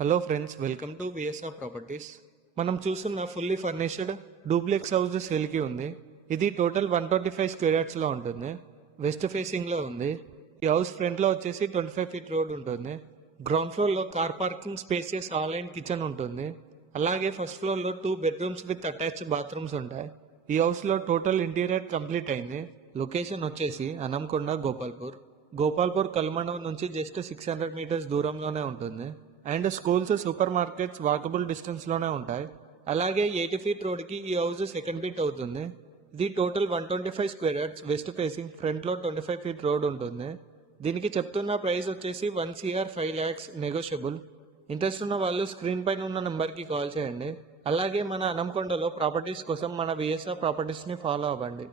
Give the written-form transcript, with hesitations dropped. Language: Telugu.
Hello friends, welcome to VSR properties. మనం చూస్తున్న ఫుల్లీ ఫర్నిష్డ్ డూప్లెక్స్ హౌస్ సేల్కి ఉంది. ఇది టోటల్ 125 స్క్వేర్ యార్డ్స్లో ఉంటుంది. వెస్ట్ ఫేసింగ్లో ఉంది. ఈ హౌస్ ఫ్రంట్లో వచ్చేసి 25 ఫీట్ రోడ్ ఉంటుంది. గ్రౌండ్ ఫ్లోర్లో car parking, spacious online kitchen ఉంటుంది. అలాగే ఫస్ట్ ఫ్లోర్లో 2 బెడ్రూమ్స్ విత్ అటాచ్డ్ బాత్రూమ్స్ ఉంటాయి. ఈ హౌస్లో టోటల్ ఇంటీరియర్ కంప్లీట్ అయింది. లొకేషన్ వచ్చేసి అనంకొండ, గోపాల్పూర్ కల్మండలం నుంచి జస్ట్ 600 మీటర్స్ దూరంలోనే ఉంటుంది. And schools, supermarkets walkable డిస్టెన్స్లోనే ఉంటాయి. అలాగే 80 ఫీట్ రోడ్కి ఈ హౌస్ సెకండ్ బిట్ అవుతుంది. ఇది total 125 square yards, west facing, ఫ్రంట్లో 25 ఫీట్ రోడ్ ఉంటుంది. దీనికి చెప్తున్న ప్రైస్ వచ్చేసి 1 CR 5 lakhs నెగోషియబుల్. ఇంట్రెస్ట్ ఉన్న వాళ్ళు స్క్రీన్ పైన ఉన్న నెంబర్కి కాల్ చేయండి. అలాగే మన అనంకొండలో ప్రాపర్టీస్ కోసం మన విఎస్ఆర్ ప్రాపర్టీస్ని ఫాలో అవ్వండి.